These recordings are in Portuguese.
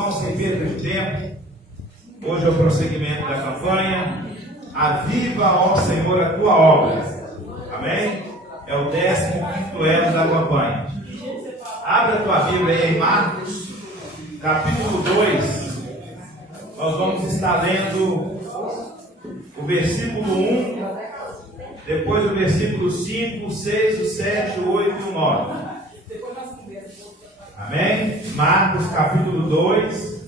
irmãos, sem perda de tempo, hoje é o prosseguimento da campanha. Aviva, ó Senhor, a tua obra. Amém? É o 15º elo da campanha. Abra a tua Bíblia aí em Marcos, capítulo 2. Nós vamos estar lendo o versículo 1, depois o versículo 5, o 6, o 7, o 8 e o 9. Amém? Marcos capítulo 2.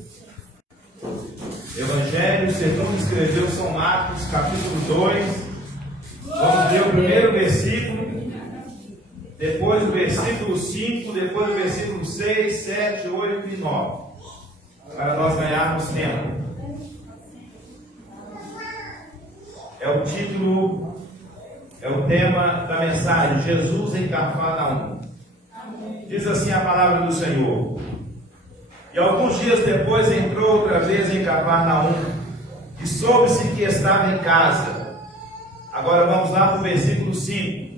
Evangelho segundo escreveu São Marcos capítulo 2. Vamos ler o primeiro versículo, depois o versículo 5, depois o versículo 6, 7, 8 e 9, para nós ganharmos tempo. É o título, é o tema da mensagem: Jesus em Cafarnaum. Diz assim a palavra do Senhor: E alguns dias depois entrou outra vez em Cafarnaum, e soube-se que estava em casa. Agora vamos lá para o versículo 5.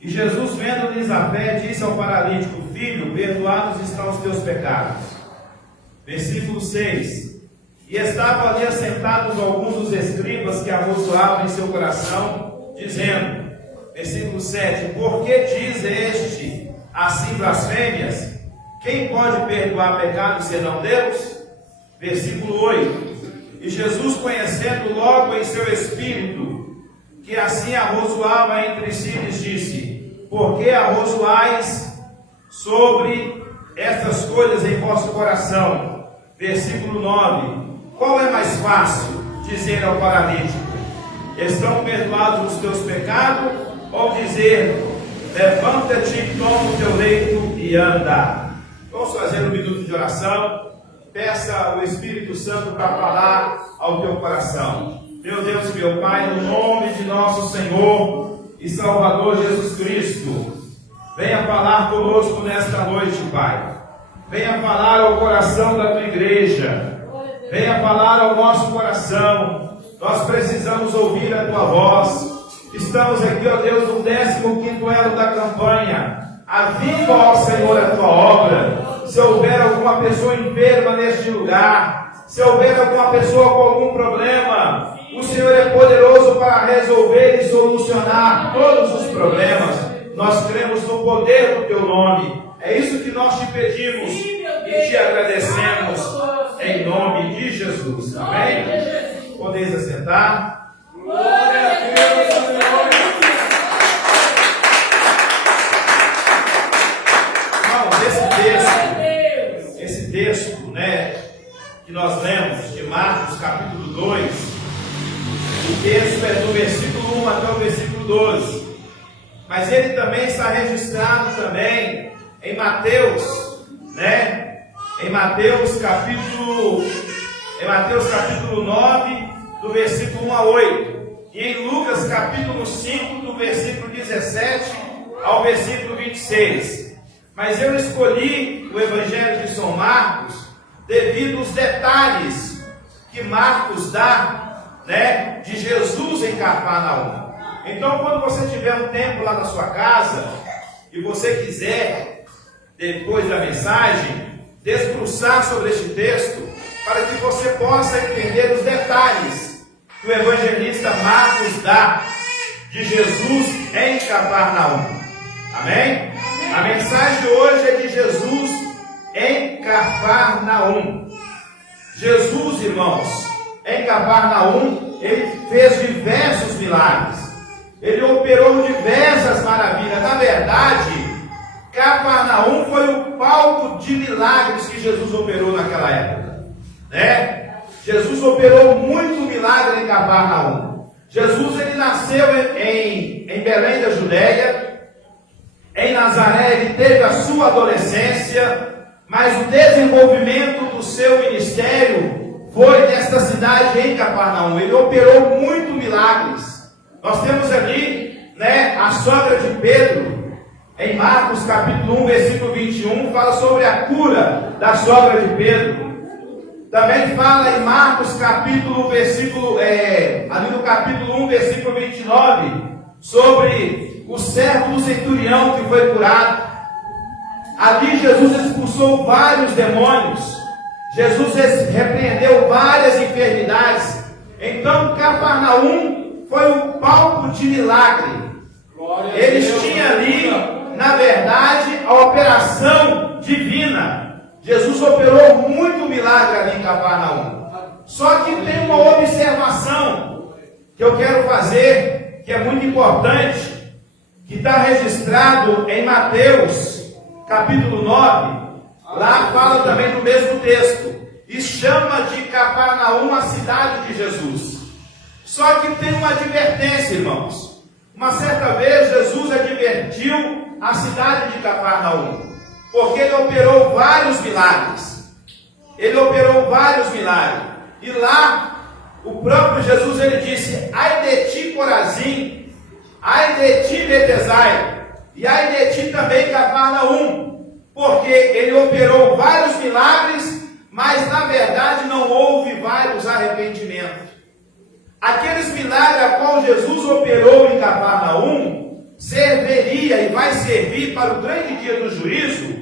E Jesus, vendo-lhes a fé, disse ao paralítico: Filho, perdoados estão os teus pecados. Versículo 6. E estavam ali assentados alguns dos escribas que arrozoavam em seu coração, dizendo, versículo 7, Por que diz este assim blasfêmias? Quem pode perdoar pecados senão Deus? Versículo 8. E Jesus, conhecendo logo em seu espírito que assim arrozoava entre si, lhes disse: Por que arrozoais sobre estas coisas em vosso coração? Versículo 9. Qual é mais fácil dizer ao paralítico: Estão perdoados os teus pecados? Ou dizer: Levanta-te, toma o teu leito e anda? Vamos fazer um minuto de oração. Peça o Espírito Santo para falar ao teu coração. Meu Deus e meu Pai, no nome de nosso Senhor e Salvador Jesus Cristo, venha falar conosco nesta noite, Pai. Venha falar ao coração da tua igreja. Venha falar ao nosso coração. Nós precisamos ouvir a tua voz. Estamos aqui, ó Deus, no 15º elo da campanha. Aviva, ó Senhor, a tua obra. Se houver alguma pessoa enferma neste lugar, se houver alguma pessoa com algum problema, o Senhor é poderoso para resolver e solucionar todos os problemas. Nós cremos no poder do teu nome. É isso que nós te pedimos e te agradecemos em nome de Jesus. Amém? Podeis assentar. Glória a Deus, Senhor. Esse texto, né, que nós lemos de Marcos capítulo 2, o texto é do versículo 1 até o versículo 12, mas ele também está registrado também em Mateus, né, em Mateus capítulo 9, do versículo 1 a 8, e em Lucas capítulo 5, do versículo 17 ao versículo 26. Mas eu escolhi o Evangelho de São Marcos devido aos detalhes que Marcos dá, né, de Jesus em Cafarnaum. Então, quando você tiver um tempo lá na sua casa e você quiser, depois da mensagem, desbruçar sobre este texto, para que você possa entender os detalhes que o evangelista Marcos dá de Jesus em Cafarnaum. Amém? A mensagem de hoje é de Jesus em Cafarnaum. Jesus, irmãos, em Cafarnaum, ele fez diversos milagres. Ele operou diversas maravilhas. Na verdade, Cafarnaum foi o palco de milagres que Jesus operou naquela época, né? Jesus operou muito milagre em Cafarnaum. Jesus, ele nasceu em Belém da Judéia. Em Nazaré ele teve a sua adolescência, mas o desenvolvimento do seu ministério foi nesta cidade em Cafarnaum. Ele operou muito milagres. Nós temos ali, né, a sogra de Pedro, em Marcos capítulo 1, versículo 21, fala sobre a cura da sogra de Pedro. Também fala em Marcos capítulo, ali no capítulo 1, versículo 29, sobre o servo do centurião que foi curado. Ali Jesus expulsou vários demônios. Jesus repreendeu várias enfermidades. Então Cafarnaum foi um palco de milagre. Eles tinham ali, na verdade, a operação divina. Jesus operou muito milagre ali em Cafarnaum. Só que tem uma observação que eu quero fazer, que é muito importante, que está registrado em Mateus, capítulo 9. Lá fala também do mesmo texto, e chama de Cafarnaum a cidade de Jesus. Só que tem uma advertência, irmãos. Uma certa vez Jesus advertiu a cidade de Cafarnaum, porque ele operou vários milagres. Ele operou vários milagres. E lá, o próprio Jesus, ele disse: ai de ti, Corazim, ai de ti, Betesai, e ai de ti também, Cafarnaum. Porque ele operou vários milagres, mas na verdade não houve vários arrependimentos. Aqueles milagres a qual Jesus operou em Cafarnaum serviria e vai servir para o grande dia do juízo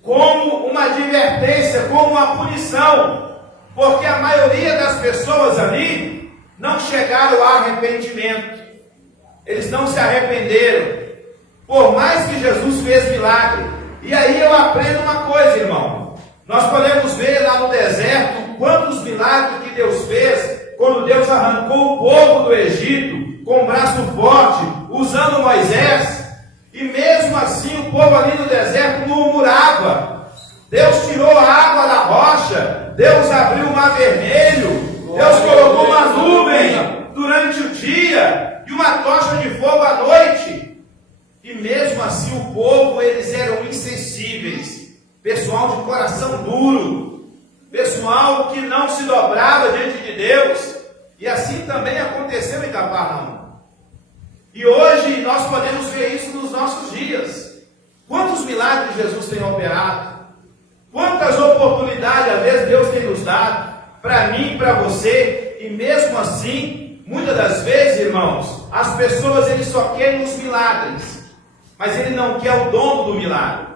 como uma advertência, como uma punição, porque a maioria das pessoas ali não chegaram ao arrependimento. Eles não se arrependeram, por mais que Jesus fez milagre. E aí eu aprendo uma coisa, irmão. Nós podemos ver lá no deserto quantos milagres que Deus fez, quando Deus arrancou o povo do Egito com um braço forte, usando Moisés. E mesmo assim o povo ali no deserto murmurava. Deus tirou a água da rocha, Deus abriu o mar vermelho, Deus colocou uma nuvem durante o dia e uma tocha de fogo à noite. E mesmo assim o povo, eles eram insensíveis, pessoal de coração duro, pessoal que não se dobrava diante de Deus. E assim também aconteceu em Cafarnaum. E hoje nós podemos ver isso nos nossos dias. Quantos milagres Jesus tem operado? Quantas oportunidades, às vezes, Deus tem nos dado, para mim, para você, e mesmo assim, muitas das vezes, irmãos, as pessoas, eles só querem os milagres, mas ele não quer o dono do milagre.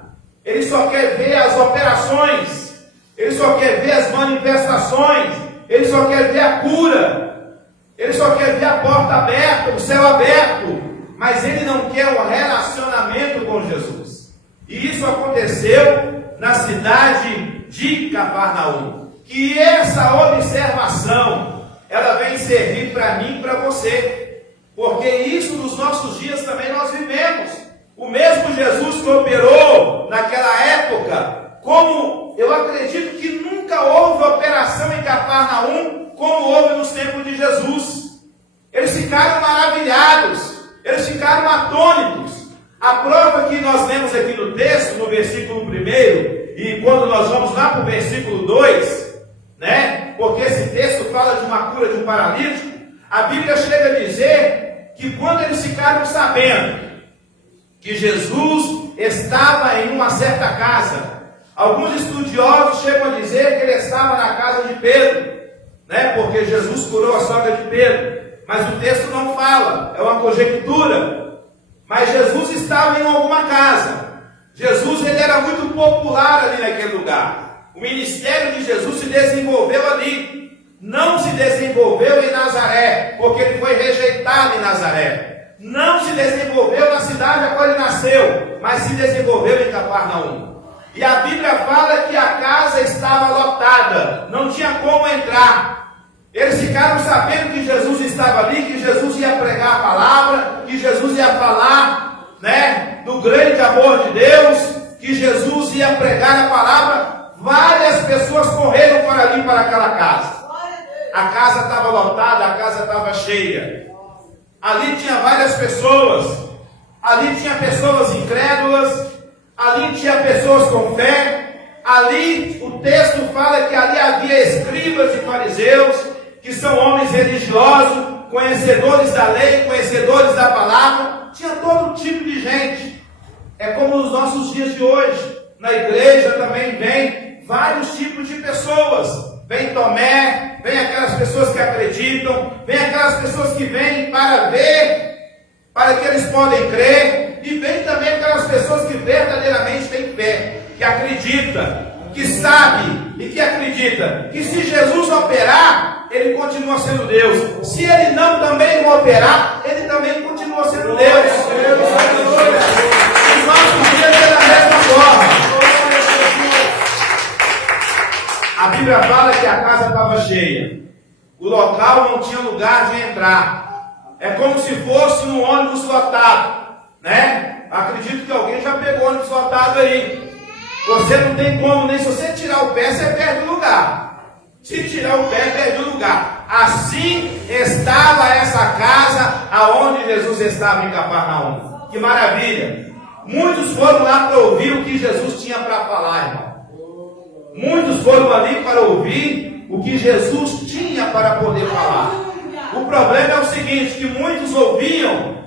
Ele só quer ver as operações, ele só quer ver as manifestações, ele só quer ver a cura, ele só quer ver a porta aberta, o céu aberto, mas ele não quer o relacionamento com Jesus. E isso aconteceu na cidade de Cafarnaum. Que essa observação, ela vem servir para mim e para você, porque isso nos nossos dias também nós vivemos. O mesmo Jesus que operou naquela época, como eu acredito que nunca houve operação em Cafarnaum como houve nos tempos de Jesus. Eles ficaram maravilhados, eles ficaram atônitos. A prova que nós lemos aqui no texto, no versículo 1, e quando nós vamos lá para o versículo 2, né? Porque esse texto fala de uma cura de um paralítico. A Bíblia chega a dizer que quando eles ficaram sabendo que Jesus estava em uma certa casa, alguns estudiosos chegam a dizer que ele estava na casa de Pedro, né? Porque Jesus curou a sogra de Pedro, mas o texto não fala, é uma conjectura. Mas Jesus estava em alguma casa. Jesus, ele era muito popular ali naquele lugar. O ministério de Jesus se desenvolveu ali. Não se desenvolveu em Nazaré, porque ele foi rejeitado em Nazaré. Não se desenvolveu na cidade a qual ele nasceu, mas se desenvolveu em Cafarnaum. E a Bíblia fala que a casa estava lotada, não tinha como entrar. Eles ficaram sabendo que Jesus estava ali, que Jesus ia pregar a palavra, que Jesus ia falar, né, do grande amor de Deus, que Jesus ia pregar a palavra. Várias pessoas correram para ali, para aquela casa. A casa estava lotada, a casa estava cheia. Ali tinha várias pessoas. Ali tinha pessoas incrédulas. Ali tinha pessoas com fé. Ali o texto fala que ali havia escribas e fariseus, que são homens religiosos, conhecedores da lei, conhecedores da palavra. Tinha todo tipo de gente. É como nos nossos dias de hoje. Na igreja também vem vários tipos de pessoas. Vem Tomé, vem aquelas pessoas que acreditam, vem aquelas pessoas que vêm para ver, para que eles podem crer, e vem também aquelas pessoas que verdadeiramente têm fé, que acredita, que sabe e que acredita acredita que se Jesus operar, ele continua sendo Deus. Se ele também não operar, ele também continua sendo Deus. Os nossos dias é da mesma forma. A Bíblia fala que a casa estava cheia. O local não tinha lugar de entrar. É como se fosse um ônibus lotado, né? Acredito que alguém já pegou ônibus lotado aí. Você não tem como, nem se você tirar o pé, você perde o lugar. Se tirar o pé, perde o lugar. Assim estava essa casa aonde Jesus estava em Cafarnaum. Que maravilha! Muitos foram lá para ouvir o que Jesus tinha para falar, irmão. Muitos foram ali para ouvir o que Jesus tinha para poder falar. O problema é o seguinte, que muitos ouviam,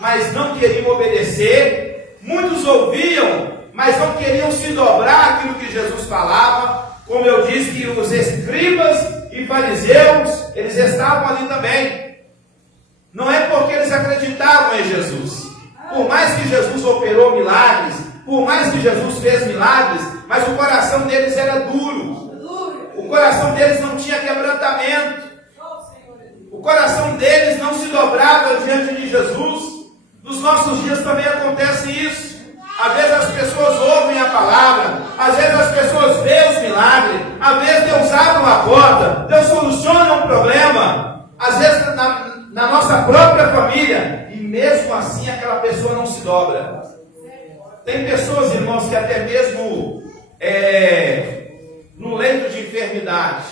mas não queriam obedecer. Muitos ouviam, mas não queriam se dobrar aquilo que Jesus falava. Como eu disse, que os escribas e fariseus, eles estavam ali também. Não é porque eles acreditavam em Jesus. Por mais que Jesus operou milagres, por mais que Jesus fez milagres, mas o coração deles era duro. O coração deles não tinha quebrantamento. O coração deles não se dobrava diante de Jesus. Nos nossos dias também acontece isso. Às vezes as pessoas ouvem a palavra, às vezes as pessoas veem os milagres, às vezes Deus abre uma porta, Deus soluciona um problema, às vezes na nossa própria família, e mesmo assim aquela pessoa não se dobra. Tem pessoas, irmãos, que até mesmo no leito de enfermidade,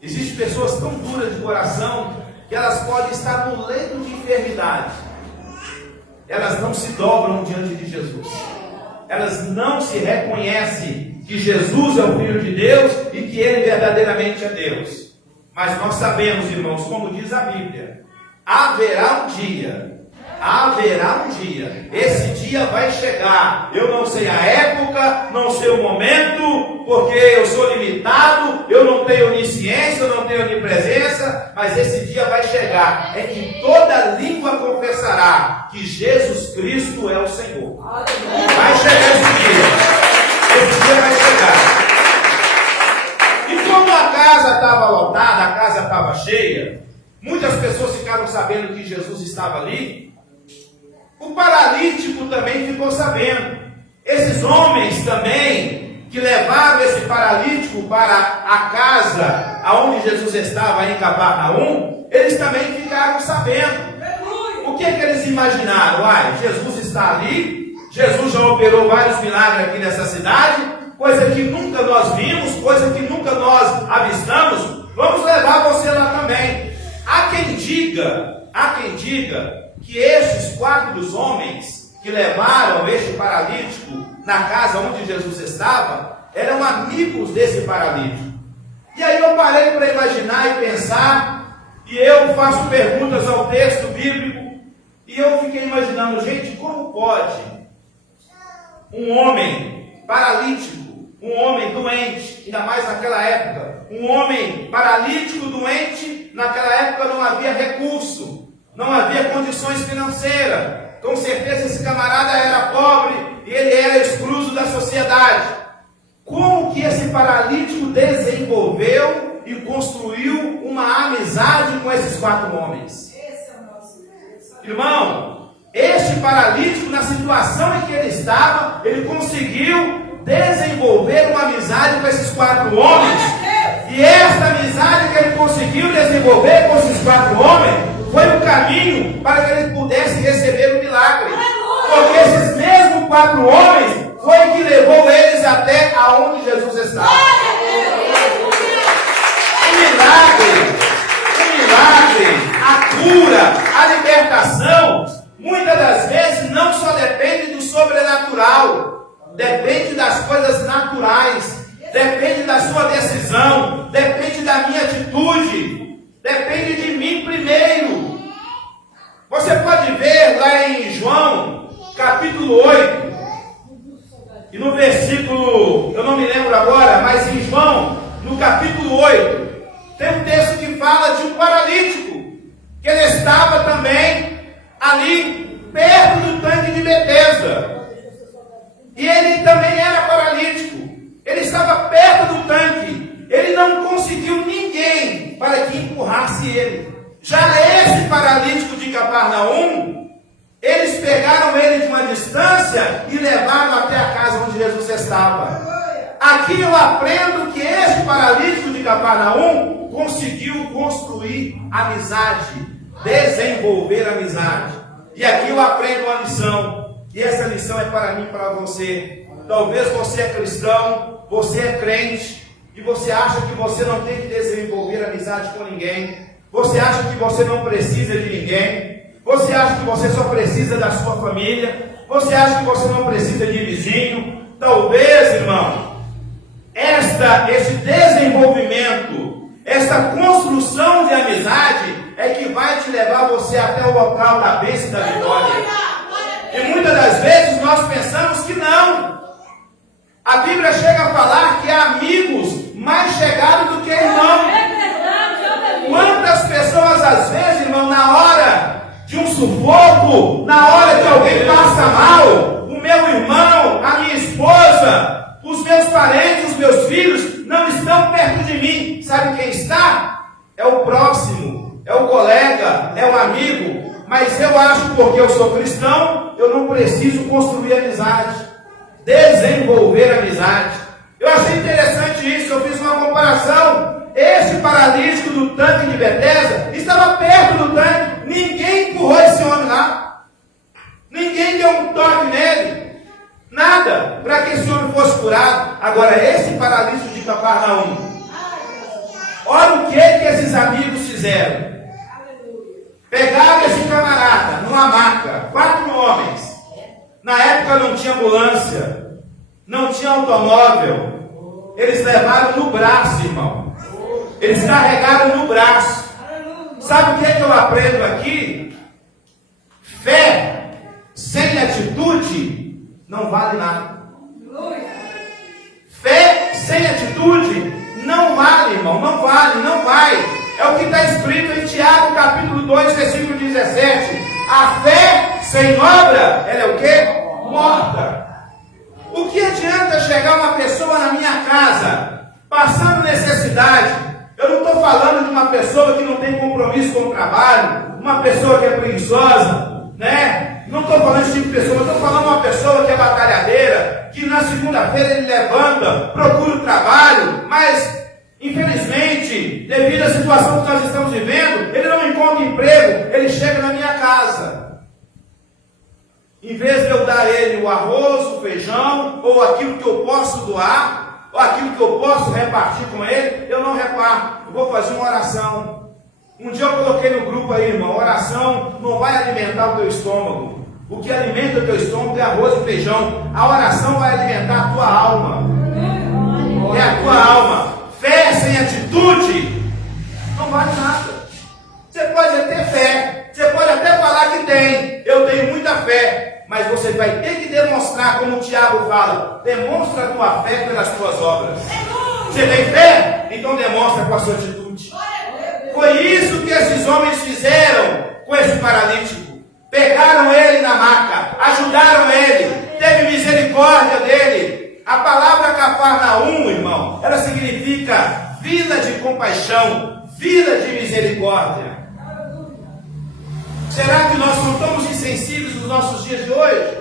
existem pessoas tão duras de coração que elas podem estar no leito de enfermidade. Elas não se dobram diante de Jesus. Elas não se reconhecem que Jesus é o Filho de Deus e que Ele verdadeiramente é Deus. Mas nós sabemos, irmãos, como diz a Bíblia, haverá um dia, esse dia vai chegar. Eu não sei a época, não sei o momento, porque eu sou limitado, eu não tenho onisciência, eu não tenho onipresença, mas esse dia vai chegar, é que toda língua confessará que Jesus Cristo é o Senhor. Vai chegar esse dia vai chegar. E como a casa estava lotada, a casa estava cheia, muitas pessoas ficaram sabendo que Jesus estava ali. O paralítico também ficou sabendo. Esses homens também, que levaram esse paralítico para a casa aonde Jesus estava em Cafarnaum, eles também ficaram sabendo. O que eles imaginaram? Jesus está ali, Jesus já operou vários milagres aqui nessa cidade, coisa que nunca nós vimos, coisa que nunca nós avistamos, vamos levar você lá também. Há quem diga que esses 4 homens que levaram este paralítico na casa onde Jesus estava, eram amigos desse paralítico. E aí eu parei para imaginar e pensar, e eu faço perguntas ao texto bíblico, e eu fiquei imaginando, gente, como pode um homem paralítico, um homem doente, ainda mais naquela época, um homem paralítico doente, naquela época não havia recurso, não havia condições financeiras, com certeza esse camarada era pobre e ele era excluído da sociedade. Como que esse paralítico desenvolveu e construiu uma amizade com esses 4 homens? Irmão, este paralítico, na situação em que ele estava, ele conseguiu desenvolver uma amizade com esses 4 homens. E esta amizade que ele conseguiu desenvolver com esses 4 homens foi o caminho para que ele pudesse receber o milagre. Porque esses mesmos 4 homens foi que levou eles até aonde Jesus estava. O milagre, a cura, a libertação, muitas das vezes não só depende do sobrenatural, depende das coisas naturais, depende da sua decisão, depende da minha atitude. Depende de mim primeiro. Você pode ver lá em João, capítulo 8, e no versículo, eu não me lembro agora, mas em João, no capítulo 8, tem um texto que fala de um paralítico, que ele estava também ali, perto do tanque de Betesda. E ele também era paralítico. Ele estava perto do tanque. ele. Já esse paralítico de Cafarnaum, eles pegaram ele de uma distância e levaram até a casa onde Jesus estava. Aqui eu aprendo que este paralítico de Cafarnaum conseguiu construir amizade, desenvolver amizade. E aqui eu aprendo uma lição, e essa lição é para mim e para você. Talvez você é cristão, você é crente, e você acha que você não tem que desenvolver amizade com ninguém. Você acha que você não precisa de ninguém. Você acha que você só precisa da sua família. Você acha que você não precisa de vizinho. Talvez, irmão, esse desenvolvimento, essa construção de amizade é que vai te levar você até o local da bênção e da vitória. E muitas das vezes nós pensamos que não. A Bíblia chega a falar que há amigos mais chegados do que irmãos. Quantas pessoas, às vezes, irmão, na hora de um sufoco, na hora que alguém passa mal, o meu irmão, a minha esposa, os meus parentes, os meus filhos, não estão perto de mim. Sabe quem está? É o próximo, é o colega, é o amigo. Mas eu acho que porque eu sou cristão, eu não preciso construir amizade, desenvolver amizade. Eu achei interessante isso, eu fiz uma comparação. Esse paralítico do tanque de Betesda estava perto do tanque. Ninguém empurrou esse homem lá. Ninguém deu um toque nele. Nada para que esse homem fosse curado. Agora, esse paralítico de Cafarnaum, olha o que esses amigos fizeram. Pegaram esse camarada numa maca, 4 homens. Na época não tinha ambulância, não tinha automóvel. Eles levaram no braço, irmão. Eles carregaram no braço. Sabe o que eu aprendo aqui? Fé sem atitude não vale nada. Fé sem atitude não vale, irmão. Não vale, não vai. É o que está escrito em Tiago, capítulo 2, versículo 17. A fé sem obra, ela é o quê? Morta. O que adianta chegar uma pessoa na minha casa, passando necessidade? Eu não estou falando de uma pessoa que não tem compromisso com o trabalho, uma pessoa que é preguiçosa, né? Não estou falando desse tipo de pessoa, estou falando de uma pessoa que é batalhadeira, que na segunda-feira ele levanta, procura o trabalho, mas infelizmente, devido à situação que nós estamos vivendo, ele não encontra emprego, ele chega na minha casa. Em vez de eu dar a ele o arroz, o feijão, ou aquilo que eu posso doar, ou aquilo que eu posso repartir com ele, eu não reparto. Eu vou fazer uma oração. Um dia eu coloquei no grupo aí, irmão, oração não vai alimentar o teu estômago. O que alimenta o teu estômago é arroz e feijão. A oração vai alimentar a tua alma. É a tua alma. Fé sem atitude não vale nada. Você pode ter fé, você pode até falar que tem. Eu tenho muita fé, mas você vai ter que demonstrar, como o Tiago fala, demonstra a tua fé pelas tuas obras. Você tem fé? Então demonstra com a sua atitude. Foi isso que esses homens fizeram com esse paralítico. Pegaram ele na maca, ajudaram ele, teve misericórdia dele. A palavra Cafarnaum, irmão, ela significa vila de compaixão, vila de misericórdia. Será que nós não estamos insensíveis nos nossos dias de hoje?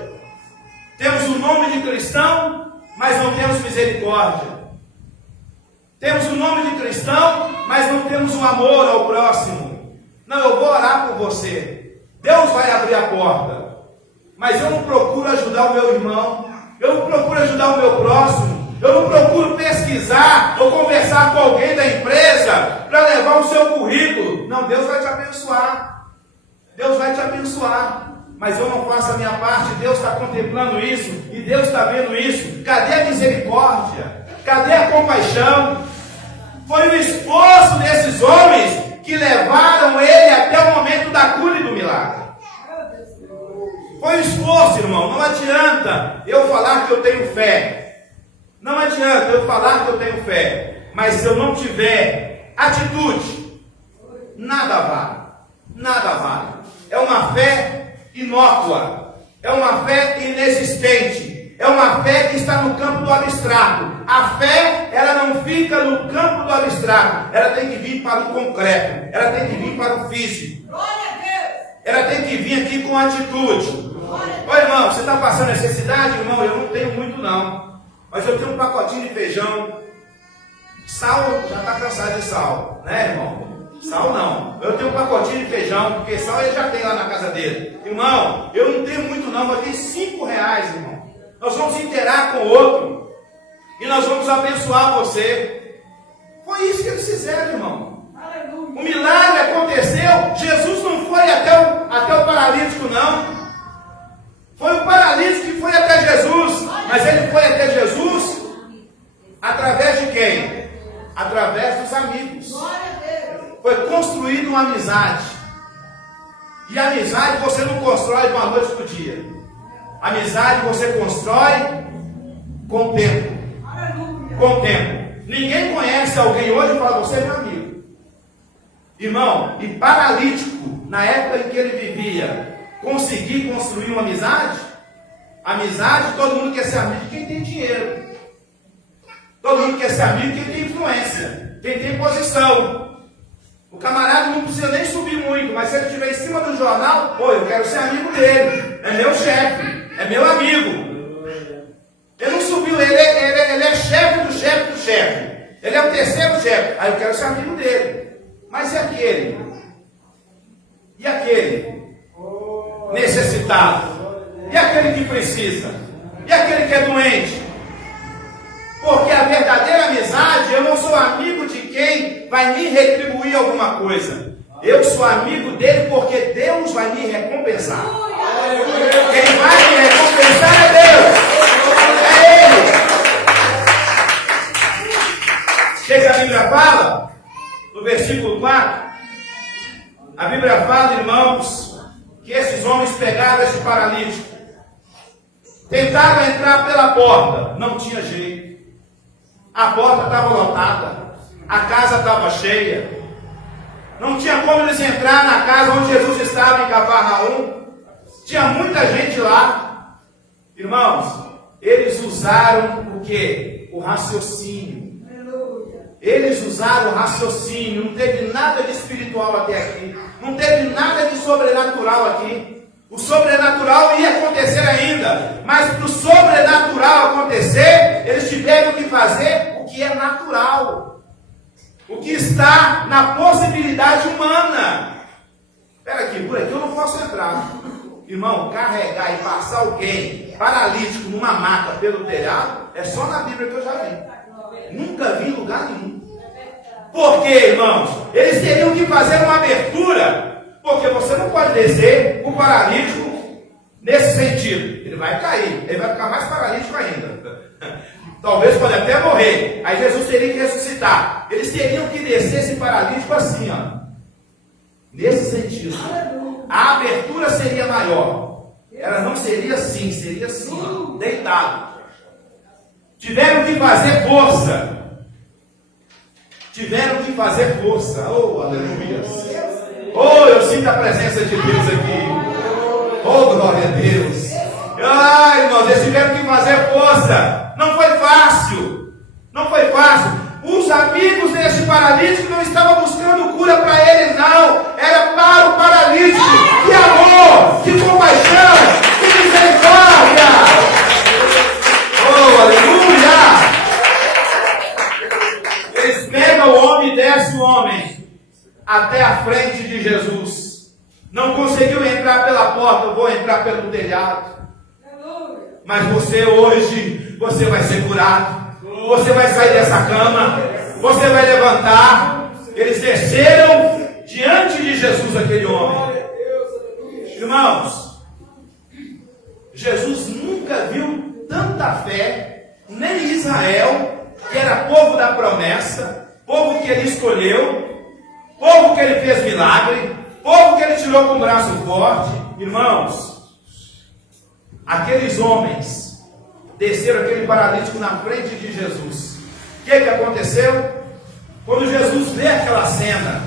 Temos o nome de cristão, mas não temos misericórdia. Temos o nome de cristão, mas não temos o amor ao próximo. Não, eu vou orar por você. Deus vai abrir a porta. Mas eu não procuro ajudar o meu irmão. Eu não procuro ajudar o meu próximo. Eu não procuro pesquisar ou conversar com alguém da empresa para levar o seu currículo. Não, Deus vai te abençoar. Deus vai te abençoar. Mas eu não faço a minha parte. Deus está contemplando isso. E Deus está vendo isso. Cadê a misericórdia? Cadê a compaixão? Foi o esforço desses homens que levaram ele até o momento da cura e do milagre. Foi o esforço, irmão. Não adianta eu falar que eu tenho fé. Não adianta eu falar que eu tenho fé. Mas se eu não tiver atitude, nada vale. Nada vale. É uma fé inócua. É uma fé inexistente. É uma fé que está no campo do abstrato. A fé, ela não fica no campo do abstrato. Ela tem que vir para o concreto. Ela tem que vir para o físico. Ela tem que vir aqui com atitude. Ô irmão, você está passando necessidade? Irmão, eu não tenho muito não. Mas eu tenho um pacotinho de feijão. Sal, já está cansado de sal, né, irmão? Sal não. Eu tenho um pacotinho de feijão, porque sal ele já tem lá na casa dele. Irmão, eu não tenho muito não, mas tem R$5, irmão. Nós vamos interar com o outro. E nós vamos abençoar você. Foi isso que eles fizeram, irmão. O milagre aconteceu. Jesus não foi até o paralítico, não. Foi o paralítico que foi até Jesus. Mas ele foi até Jesus através de quem? Através dos amigos. Foi construída uma amizade. E a amizade você não constrói de uma noite para o dia. A amizade você constrói com o tempo. Com o tempo. Ninguém conhece alguém hoje e fala, você é meu amigo. Irmão, e paralítico, na época em que ele vivia, conseguir construir uma amizade? Amizade, todo mundo quer ser amigo de quem tem dinheiro. Todo mundo quer ser amigo de quem tem influência, quem tem posição. O camarada não precisa nem subir muito, mas se ele estiver em cima do jornal, pô, eu quero ser amigo dele. É meu chefe, é meu amigo. Ele não subiu, ele é chefe do chefe do chefe. Ele é o terceiro chefe. Aí eu quero ser amigo dele. Mas e aquele? E aquele? Necessitado? E aquele que precisa? E aquele que é doente? Porque a verdadeira amizade, eu não sou amigo de quem vai me retribuir alguma coisa. Eu sou amigo dele porque Deus vai me recompensar. Quem vai me recompensar é Deus. É Ele. Chega, a Bíblia fala, no versículo 4, a Bíblia fala, irmãos, que esses homens pegaram esse paralítico, tentaram entrar pela porta, não tinha jeito. A porta estava lotada, a casa estava cheia, não tinha como eles entrar na casa onde Jesus estava, em Cafarnaum. Tinha muita gente lá. Irmãos, eles usaram o quê? O raciocínio. Eles usaram o raciocínio. Não teve nada de espiritual até aqui. Não teve nada de sobrenatural aqui. O sobrenatural ia acontecer ainda. Mas para o sobrenatural acontecer, eles tiveram que fazer o que é natural. O que está na possibilidade humana. Espera aqui, por aqui eu não posso entrar. Irmão, carregar e passar alguém paralítico numa maca pelo telhado, é só na Bíblia que eu já vi. Nunca vi em lugar nenhum. Por quê, irmãos? Eles teriam que fazer uma abertura, porque você não pode descer o paralítico nesse sentido. Ele vai cair, ele vai ficar mais paralítico ainda. Talvez pode até morrer. Aí Jesus teria que ressuscitar. Eles teriam que descer esse paralítico assim, ó. Nesse sentido. A abertura seria maior. Ela não seria assim, seria assim, ó, deitado. Tiveram que fazer força. Tiveram que fazer força. Oh, aleluia. Oh, eu sinto a presença de Deus aqui. Oh, glória a Deus. Ai, irmãos, eles tiveram que fazer força. Não foi fácil. Não foi fácil. Os amigos desse paralítico não estavam buscando cura para eles, não. Era para o paralítico. Que amor, que compaixão, que misericórdia. Oh, aleluia. Eles pegam o homem e descem o homem até a frente de Jesus. Não conseguiu entrar pela porta, eu vou entrar pelo telhado. Mas você hoje, você vai ser curado. Você vai sair dessa cama, você vai levantar. Eles desceram diante de Jesus, aquele homem. Irmãos, Jesus nunca viu tanta fé, nem Israel, que era povo da promessa, povo que ele escolheu, povo que ele fez milagre, povo que ele tirou com o braço forte. Irmãos, aqueles homens desceram aquele paralítico na frente de Jesus. O que aconteceu? Quando Jesus vê aquela cena,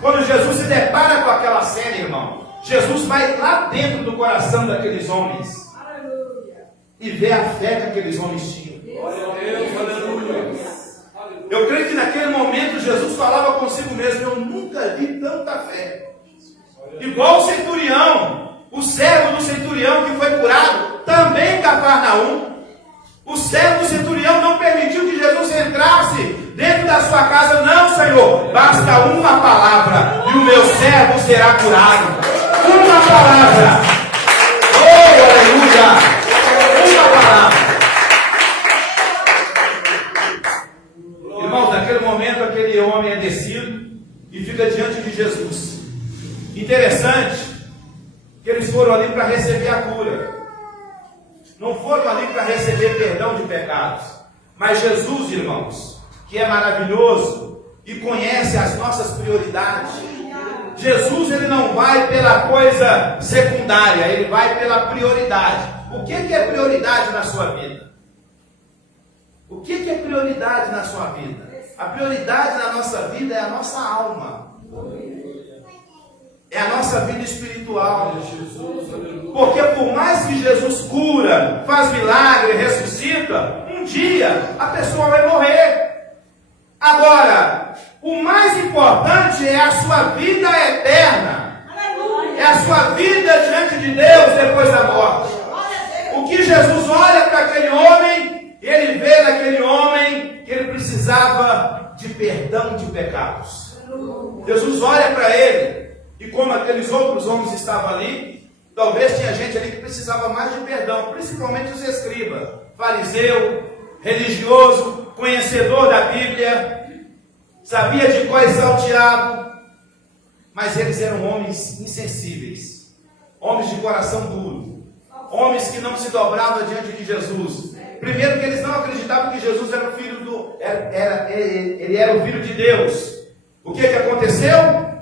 quando Jesus se depara com aquela cena, irmão, Jesus vai lá dentro do coração daqueles homens e ver a fé que aqueles homens tinham. Eu creio que naquele momento Jesus falava consigo mesmo: eu nunca vi tanta fé. Igual o centurião, o servo do centurião que foi curado, também em Cafarnaum. O servo do centurião não permitiu que Jesus entrasse dentro da sua casa. Não, Senhor, basta uma palavra e o meu servo será curado. Uma palavra. Oh, aleluia. Uma palavra. Irmãos, naquele momento aquele homem é descido e fica diante de Jesus. Interessante que eles foram ali para receber a cura. Não foram ali para receber perdão de pecados. Mas Jesus, irmãos, que é maravilhoso e conhece as nossas prioridades. Jesus, ele não vai pela coisa secundária, ele vai pela prioridade. O que é prioridade na sua vida? O que é prioridade na sua vida? A prioridade na nossa vida é a nossa alma. É a nossa vida espiritual. Porque por mais que Jesus cura, faz milagre, ressuscita, um dia a pessoa vai morrer. Agora, o mais importante é a sua vida eterna. É a sua vida diante de Deus depois da morte. O que Jesus olha para aquele homem, ele vê naquele homem que ele precisava de perdão de pecados. Jesus olha para ele. E como aqueles outros homens estavam ali, talvez tinha gente ali que precisava mais de perdão, principalmente os escribas, fariseu, religioso, conhecedor da Bíblia, sabia de cor e salteado, mas eles eram homens insensíveis, homens de coração duro, homens que não se dobravam diante de Jesus. Primeiro que eles não acreditavam que Jesus era o filho ele era o filho de Deus. O que aconteceu?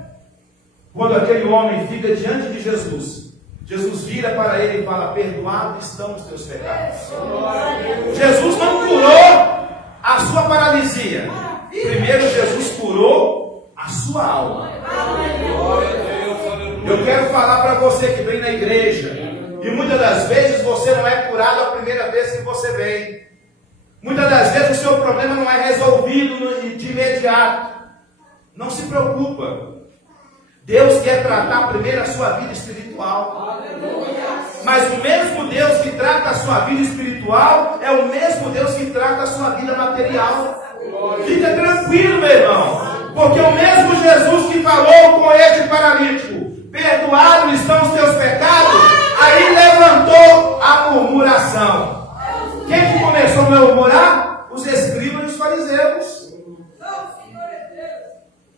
Quando aquele homem fica diante de Jesus, Jesus vira para ele e fala: perdoados estão os teus pecados. Jesus não curou a sua paralisia. Primeiro Jesus curou a sua alma. Eu quero falar para você que vem na igreja, e muitas das vezes você não é curado a primeira vez que você vem. Muitas das vezes o seu problema não é resolvido de imediato. Não se preocupa. Deus quer tratar primeiro a sua vida espiritual. Mas o mesmo Deus que trata a sua vida espiritual é o mesmo Deus que trata a sua vida material. Fica tranquilo, meu irmão, porque o mesmo Jesus que falou com este paralítico: perdoados estão os teus pecados, aí levantou a murmuração. Quem que começou a murmurar? Os escribas e os fariseus.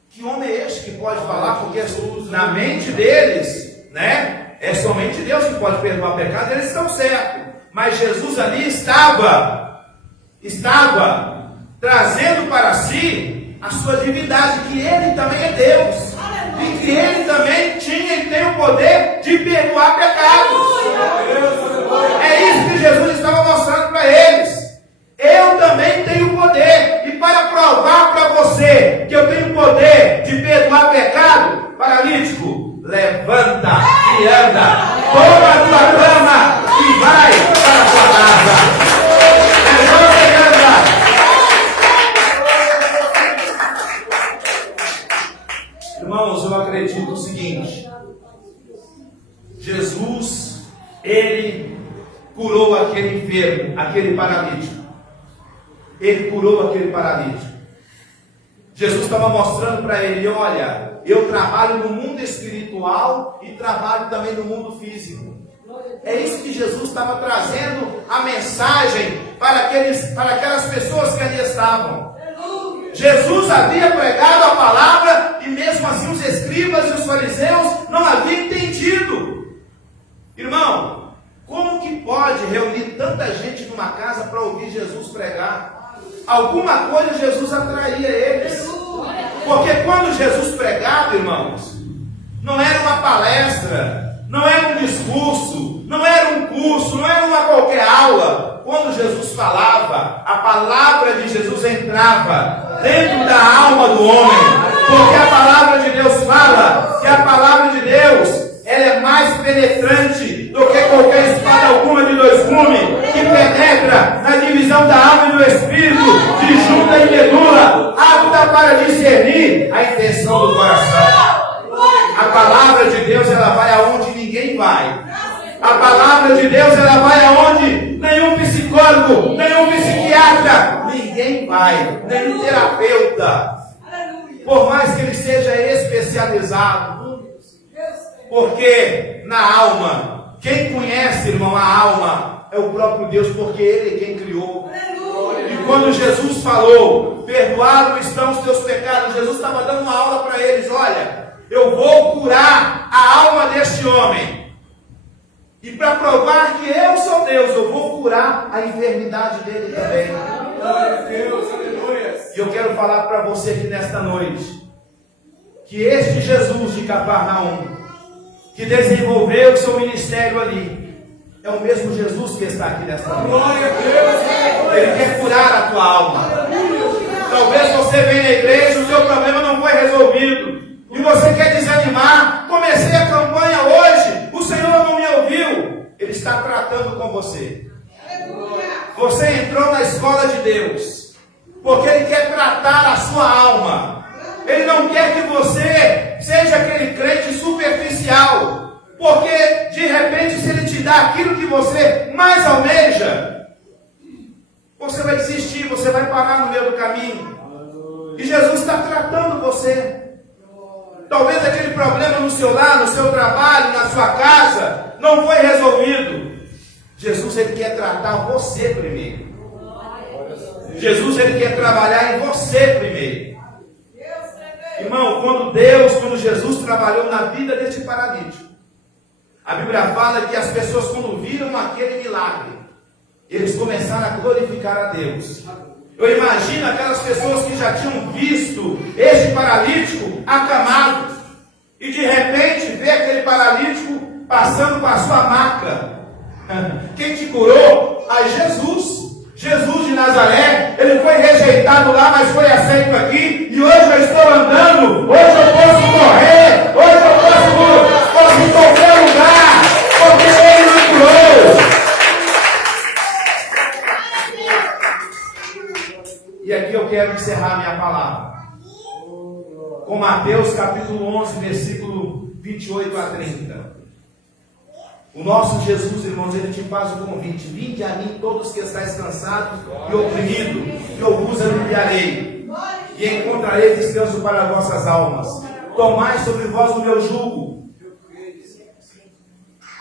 Que homem é este que pode falar? Porque na mente deles, né, é somente Deus que pode perdoar o pecado. Eles estão certos. Mas Jesus ali estava trazendo para si a sua divindade, que ele também é Deus. E que ele também tinha e tem o poder de perdoar pecados. É isso que Jesus estava mostrando para eles. Eu também tenho poder. E para provar para você que eu tenho poder de perdoar pecado, paralítico, levanta e anda. Toma a tua cama e vai para a tua casa. Levanta e anda. Irmãos, eu acredito o seguinte: Jesus, ele curou aquele enfermo, aquele paralítico. Ele curou aquele paralítico. Jesus estava mostrando para ele: olha, eu trabalho no mundo espiritual e trabalho também no mundo físico. É isso que Jesus estava trazendo a mensagem para aquelas pessoas que ali estavam. Jesus havia pregado a palavra e mesmo assim os escribas e os fariseus não haviam entendido. Irmão, como que pode reunir tanta gente numa casa para ouvir Jesus pregar? Alguma coisa Jesus atraía eles. Porque quando Jesus pregava, irmãos, não era uma palestra, não era um discurso, não era um curso, não era uma qualquer aula. Quando Jesus falava, a palavra de Jesus entrava dentro da alma do homem. Porque a palavra de Deus fala que a palavra de Deus, ela é mais penetrante do que qualquer espada alguma de dois gumes, que e o espírito, de junta e medula, apta para discernir a intenção do coração. A palavra de Deus, ela vai aonde ninguém vai. A palavra de Deus, ela vai aonde nenhum psicólogo, nenhum psiquiatra, ninguém vai, nenhum terapeuta, por mais que ele seja especializado. Porque na alma, quem conhece, irmão, a alma é o próprio Deus, porque Ele é quem criou. E quando Jesus falou, perdoados estão os teus pecados, Jesus estava dando uma aula para eles: olha, eu vou curar a alma deste homem. E para provar que eu sou Deus, eu vou curar a enfermidade dele também. E eu quero falar para você aqui nesta noite, que este Jesus de Cafarnaum, que desenvolveu o seu ministério ali, é o mesmo Jesus que está aqui nesta noite. Ele quer curar a tua alma. Talvez você venha à igreja, o seu problema não foi resolvido, e você quer desanimar. Comecei a campanha hoje, o Senhor não me ouviu. Ele está tratando com você. Você entrou na escola de Deus, porque Ele quer tratar a sua alma. Ele não quer que você seja aquele crente superficial, porque de repente, se Ele te dá aquilo que você mais almeja, você vai desistir, você vai parar no meio do caminho. E Jesus está tratando você. Talvez aquele problema no seu lar, no seu trabalho, na sua casa, não foi resolvido. Jesus, Ele quer tratar você primeiro. Jesus, Ele quer trabalhar em você primeiro. Irmão, quando Jesus trabalhou na vida deste paralítico, a Bíblia fala que as pessoas, quando viram aquele milagre, eles começaram a glorificar a Deus. Eu imagino aquelas pessoas que já tinham visto este paralítico acamado, e de repente vê aquele paralítico passando com a sua maca. Quem te curou? Jesus. Jesus de Nazaré. Ele foi rejeitado lá, mas foi aceito aqui. E hoje eu estou andando. Hoje eu posso correr. Hoje eu posso em qualquer lugar, porque Ele me curou. E aqui eu quero encerrar minha palavra com Mateus capítulo 11, versículo 28 a 30. O nosso Jesus, irmãos, Ele te faz o convite: vinde a mim todos que estáis cansados e oprimidos, que eu vos aliviarei, e encontrarei descanso para as vossas almas. Tomai sobre vós o meu jugo,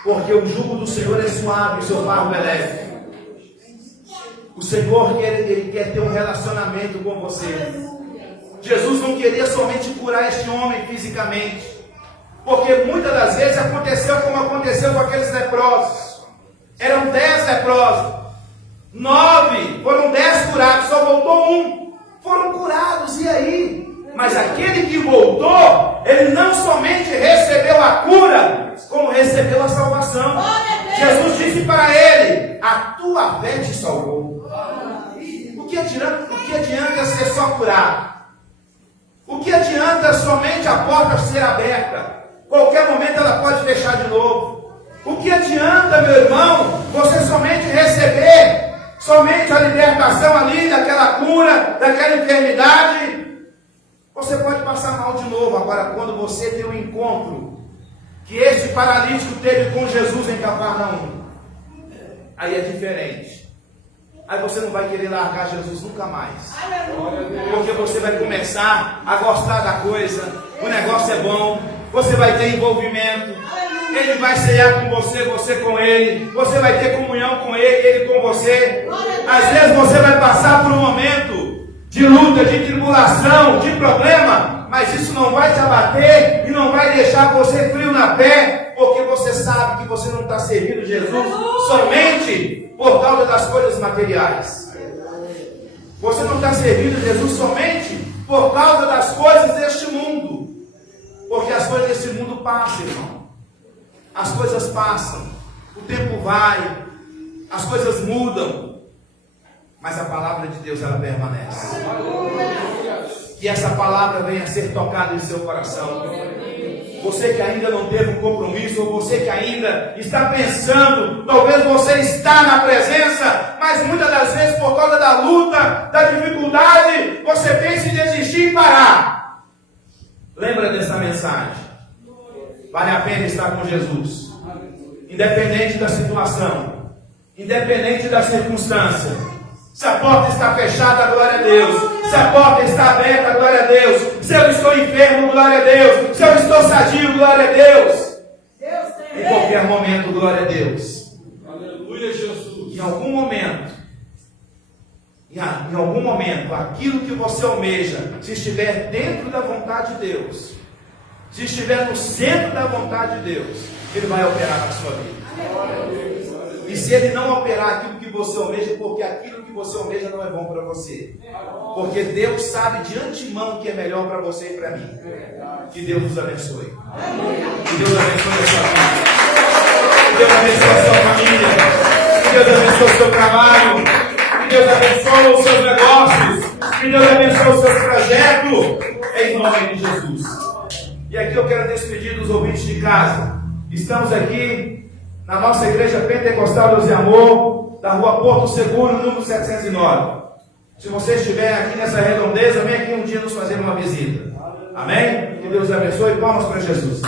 porque o jugo do Senhor é suave, o seu fardo é leve. O Senhor Ele quer ter um relacionamento com você. Jesus não queria somente curar este homem fisicamente, porque muitas das vezes aconteceu como aconteceu com aqueles leprosos. Eram 10 leprosos, 9, foram 10 curados, só voltou um. Foram curados, e aí? Mas aquele que voltou, ele não somente recebeu a cura, como recebeu a salvação. Jesus disse para ele: a tua fé te salvou. O que adianta ser só curado? O que adianta somente a porta ser aberta? Qualquer momento ela pode fechar de novo. O que adianta, meu irmão, você somente receber somente a libertação ali, daquela cura, daquela enfermidade? Você pode passar mal de novo. Agora, quando você tem um encontro que este paralítico teve com Jesus em Cafarnaum, aí é diferente. Aí você não vai querer largar Jesus nunca mais, porque você vai começar a gostar da coisa. O negócio é bom, você vai ter envolvimento, Ele vai ceiar com você, você com Ele, você vai ter comunhão com Ele, Ele com você. Às vezes você vai passar por um momento de luta, de tribulação, de problema, mas isso não vai te abater e não vai deixar você frio na pé, porque você sabe que você não está servindo Jesus somente por causa das coisas materiais. Você não está servindo Jesus somente por causa das coisas deste mundo, porque as coisas deste mundo passam, irmão. As coisas passam, o tempo vai, as coisas mudam, mas a palavra de Deus, ela permanece. Que essa palavra venha a ser tocada em seu coração, você que ainda não teve um compromisso, ou você que ainda está pensando, talvez você está na presença, mas muitas das vezes por causa da luta, da dificuldade, você pensa em desistir e parar. Lembra dessa mensagem? Vale a pena estar com Jesus, independente da situação, independente da circunstância. Se a porta está fechada, glória a Deus. Se a porta está aberta, glória a Deus. Se eu estou enfermo, glória a Deus. Se eu estou sadio, glória a Deus. Em qualquer momento, glória a Deus. Aleluia, Jesus. Em algum momento, aquilo que você almeja, se estiver dentro da vontade de Deus, se estiver no centro da vontade de Deus, Ele vai operar na sua vida. E se Ele não operar aquilo que você almeja, porque aquilo que você almeja não é bom para você. Porque Deus sabe de antemão o que é melhor para você e para mim. Que Deus nos abençoe. Que Deus abençoe a sua vida. Que Deus abençoe a sua família. Que Deus abençoe o seu trabalho. Que Deus abençoe os seus negócios. Que Deus abençoe os seus projetos. Em nome de Jesus. E aqui eu quero despedir dos ouvintes de casa. Estamos aqui na nossa igreja pentecostal Deus e Amor, da rua Porto Seguro, número 709. Se você estiver aqui nessa redondeza, vem aqui um dia nos fazer uma visita. Amém? Que Deus abençoe. Palmas para Jesus.